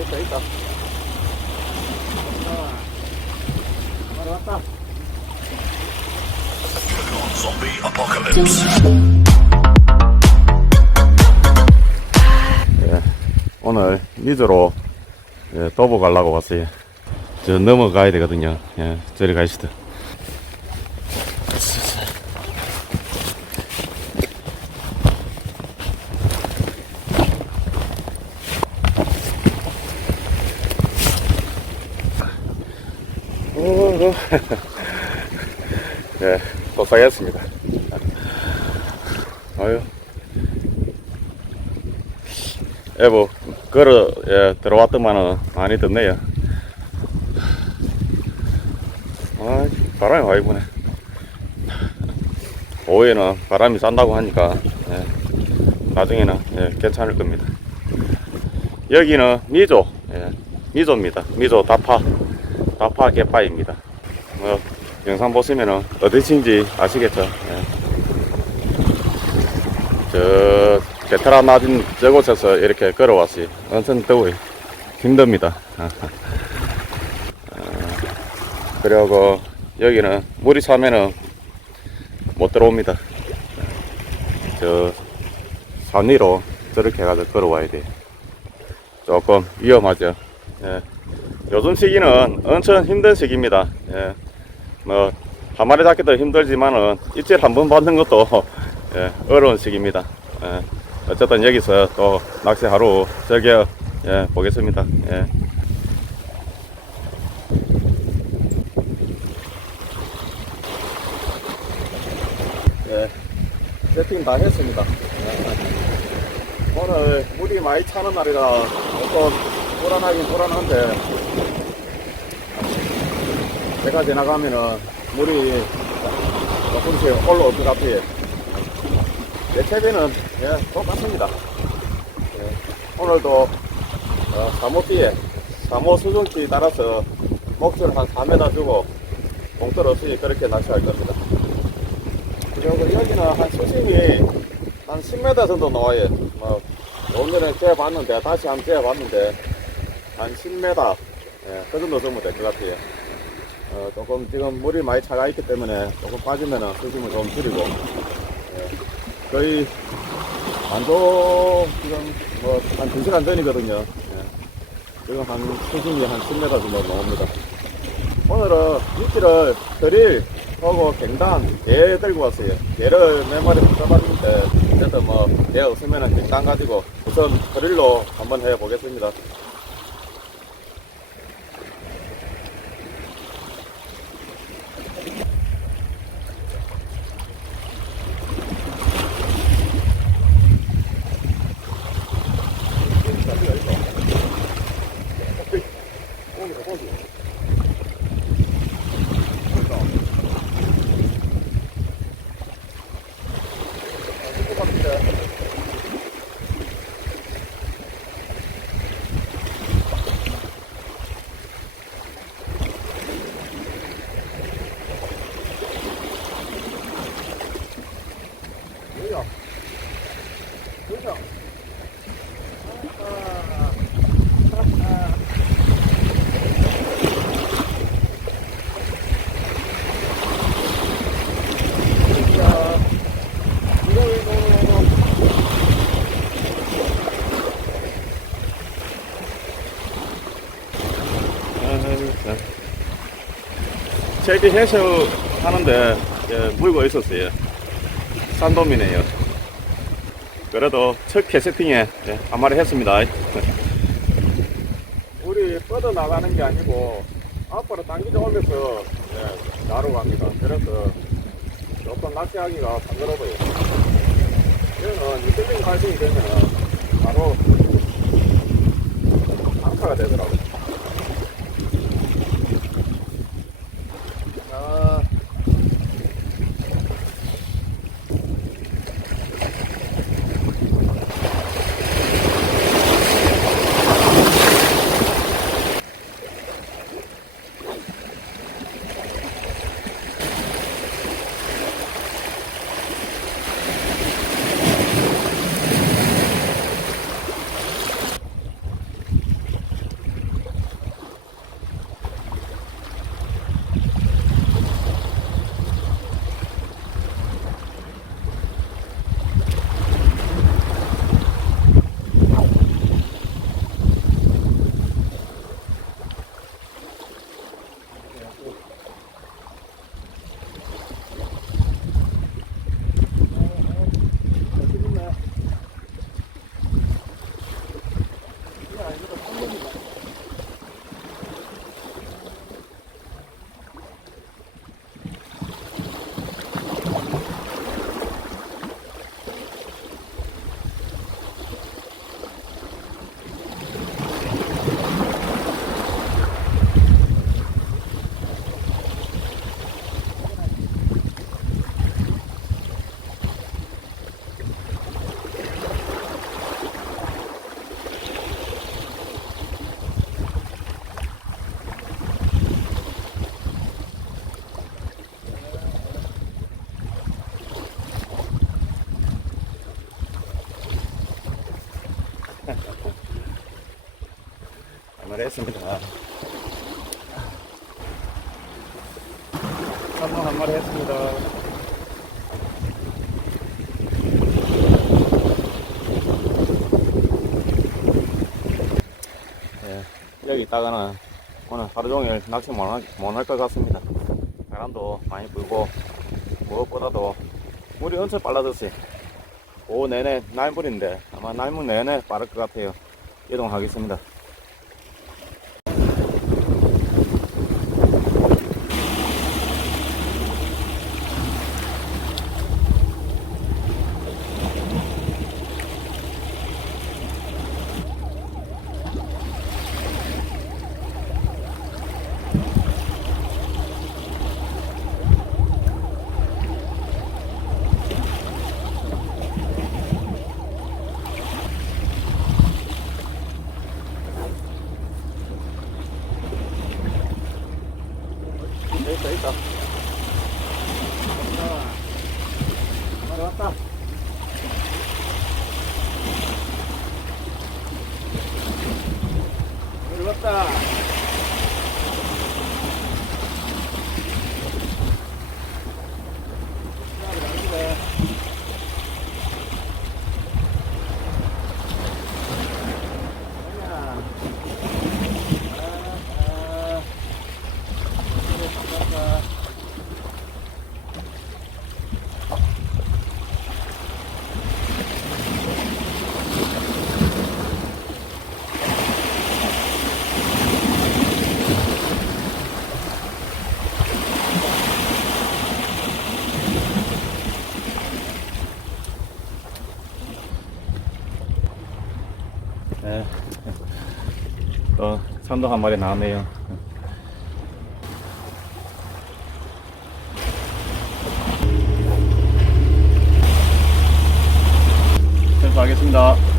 있다, 있다. 바로 왔다. 예, 오늘 미저로 예, 도보 가려고 왔어요. 저 넘어가야 되거든요. 예, 저리 가시다. 오, 예, 도착했습니다. 아유, 여보, 걸어 예, 들어왔더만은 많이 덥네요. 아, 바람이 많이 부네. 오후에는 바람이 싼다고 하니까 예, 나중에는 예, 괜찮을 겁니다. 여기는 미조, 예, 미조입니다. 미조 다파, 다파 갯바입니다. 뭐 영상 보시면은 어디신지 아시겠죠? 예. 저 베테랑 낮은 저곳에서 이렇게 걸어왔어요. 엄청 더워요. 힘듭니다. 아, 그리고 여기는 물이 차면은 못 들어옵니다. 저 산 위로 저렇게 해가지고 걸어와야 돼요. 조금 위험하죠. 예. 요즘 시기는 엄청 힘든 시기입니다. 예. 뭐, 한 마리 잡기도 힘들지만은 입질 한 번 받는 것도 예, 어려운 시기입니다. 예. 어쨌든 여기서 또 낚시 하루 즐겨 예, 보겠습니다. 예. 예, 세팅 다 했습니다. 예. 오늘 물이 많이 차는 날이라 조금 불안하긴 불안한데 제가 지나가면은 물이 조금씩 올라올 것 같아요. 내 채비는 예, 똑같습니다. 예, 오늘도 어, 사모띠에 사모 수중기 따라서 목줄 한 4m 주고 봉돌 없이 그렇게 낚시할 겁니다. 그리고 여기는 한 수심이 한 10m 정도 나와요. 뭐 오늘은 재봤는데 다시 한번 재봤는데 한 10m 예, 그 정도 되면 될것 같아요. 어, 조금 지금 물이 많이 차가 있기 때문에 조금 빠지면은 수심을 좀 줄이고. 예, 거의 반도 지금 뭐한 2시간 전이거든요. 예, 지금 한 수심이 한 10m 정도 나옵니다. 오늘은 미끼를 드릴 하고 갱단 개 들고 왔어요. 개를 몇 마리 잡았는데 그래도 뭐개 없으면은 갱단 가지고 우선 드릴로 한번 해 보겠습니다 제비 해수 하는데 예, 물고 있었어요. 산돔이네요. 그래도 첫 캐스팅에 예, 한 마리 했습니다. 우리 뻗어 나가는 게 아니고 앞으로 당기져 오면서 예, 나로 갑니다. 그래서 조금 낚시하기가 번거로워요. 이거는 이슬링 발생이 되면은 바로 안타가 되더라고요. 마리 했습니다. 산동 한 마리 했습니다. 예, 여기 있다가는 오늘 하루 종일 낚시 못할 것 같습니다. 바람도 많이 불고 무엇보다도 물이 엄청 빨라졌어요. 오후 내내 날물인데 아마 날물 내내 빠를 것 같아요. 이동하겠습니다. 있다 있다. 왔다. 왔다. 우리 왔다. 네. 또 산도 한 마리 나왔네요. 철수하겠습니다.